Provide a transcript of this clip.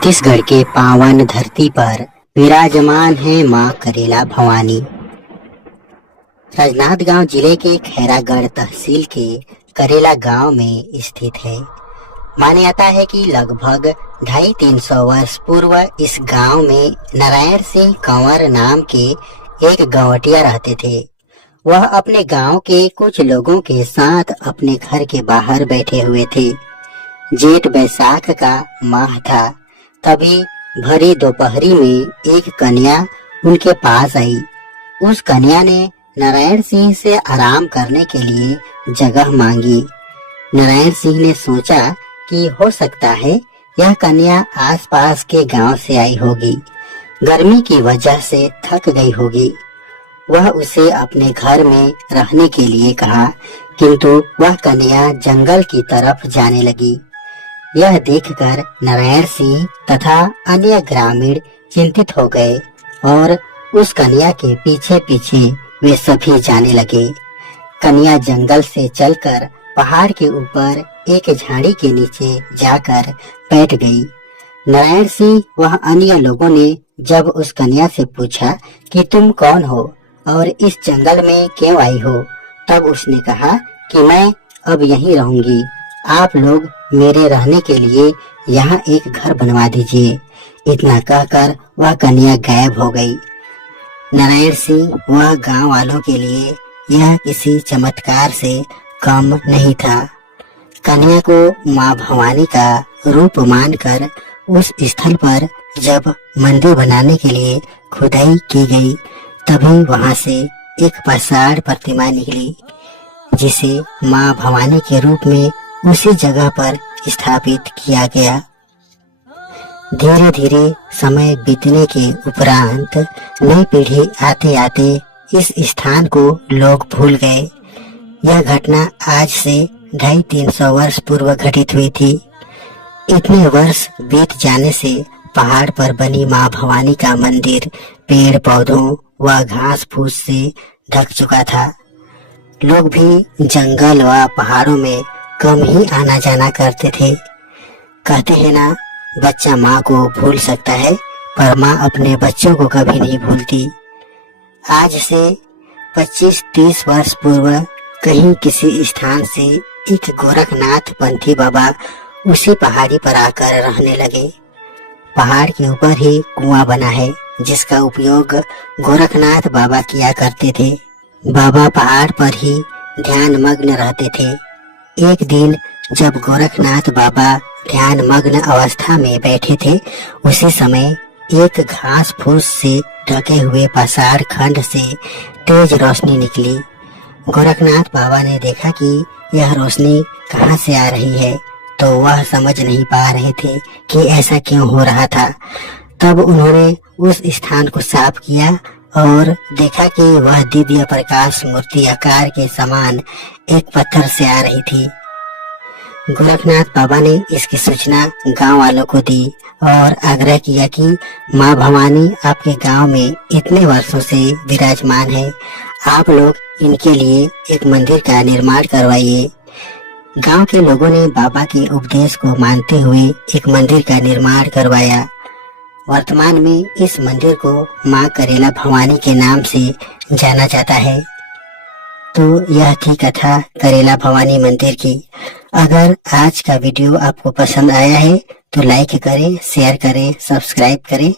छत्तीसगढ़ के पावन धरती पर विराजमान है मां करेला भवानी। राजनांदगांव जिले के खैरागढ़ तहसील के करेला गांव में स्थित है। माना जाता है कि लगभग 250-300 वर्ष पूर्व इस गांव में नारायण सिंह कंवर नाम के एक गंवटिया रहते थे। वह अपने गांव के कुछ लोगों के साथ अपने घर के बाहर बैठे हुए थे। जेठ बैसाख का माह था। तभी भरी दोपहरी में एक कन्या उनके पास आई। उस कन्या ने नारायण सिंह से आराम करने के लिए जगह मांगी। नारायण सिंह ने सोचा कि हो सकता है यह कन्या आसपास के गांव से आई होगी, गर्मी की वजह से थक गई होगी। वह उसे अपने घर में रहने के लिए कहा, किंतु वह कन्या जंगल की तरफ जाने लगी। यह देखकर नारायण सिंह तथा अन्य ग्रामीण चिंतित हो गए और उस कन्या के पीछे पीछे वे सभी जाने लगे। कन्या जंगल से चलकर पहाड़ के ऊपर एक झाड़ी के नीचे जाकर बैठ गई। नारायण सिंह वह अन्य लोगों ने जब उस कन्या से पूछा कि तुम कौन हो और इस जंगल में क्यों आई हो, तब उसने कहा कि मैं अब यहीं रहूंगी। आप लोग मेरे रहने के लिए यहाँ एक घर बनवा दीजिए। इतना कहकर वह कन्या गायब हो गई। नारायण सिंह वह गांव वालों के लिए यह किसी चमत्कार से कम नहीं था। कन्या को मां भवानी का रूप मानकर उस स्थल पर जब मंदिर बनाने के लिए खुदाई की गई, तभी वहां से एक पाषाण प्रतिमा निकली, जिसे मां भवानी के रूप में उसी जगह पर स्थापित किया गया। धीरे धीरे समय बीतने के उपरांत नई पीढ़ी आते आते इस स्थान को लोग भूल गए। यह घटना आज से 250-300 वर्ष पूर्व घटित हुई थी। इतने वर्ष बीत जाने से पहाड़ पर बनी मां भवानी का मंदिर पेड़ पौधों व घास फूस से ढक चुका था। लोग भी जंगल व पहाड़ों में कम ही आना जाना करते थे। कहते हैं ना, बच्चा माँ को भूल सकता है पर माँ अपने बच्चों को कभी नहीं भूलती। आज से 25-30 वर्ष पूर्व कहीं किसी स्थान से एक गोरखनाथ पंथी बाबा उसी पहाड़ी पर आकर रहने लगे। पहाड़ के ऊपर ही कुआं बना है, जिसका उपयोग गोरखनाथ बाबा किया करते थे। बाबा पहाड़ पर ही ध्यान मग्न रहते थे। एक दिन जब गोरखनाथ बाबा ध्यान मग्न अवस्था में बैठे थे, उसी समय एक घास फूस से ढके हुए पाषाण खंड से तेज रोशनी निकली। गोरखनाथ बाबा ने देखा कि यह रोशनी कहां से आ रही है, तो वह समझ नहीं पा रहे थे कि ऐसा क्यों हो रहा था। तब उन्होंने उस स्थान को साफ किया और देखा कि वह दिव्य प्रकाश मूर्ति आकार के समान एक पत्थर से आ रही थी। गोरखनाथ बाबा ने इसकी सूचना गांव वालों को दी और आग्रह किया कि मां भवानी आपके गांव में इतने वर्षों से विराजमान है, आप लोग इनके लिए एक मंदिर का निर्माण करवाइए। गांव के लोगों ने बाबा के उपदेश को मानते हुए एक मंदिर का निर्माण करवाया। वर्तमान में इस मंदिर को मां करेला भवानी के नाम से जाना जाता है। तो यह थी कथा करेला भवानी मंदिर की। अगर आज का वीडियो आपको पसंद आया है तो लाइक करें, शेयर करें, सब्सक्राइब करें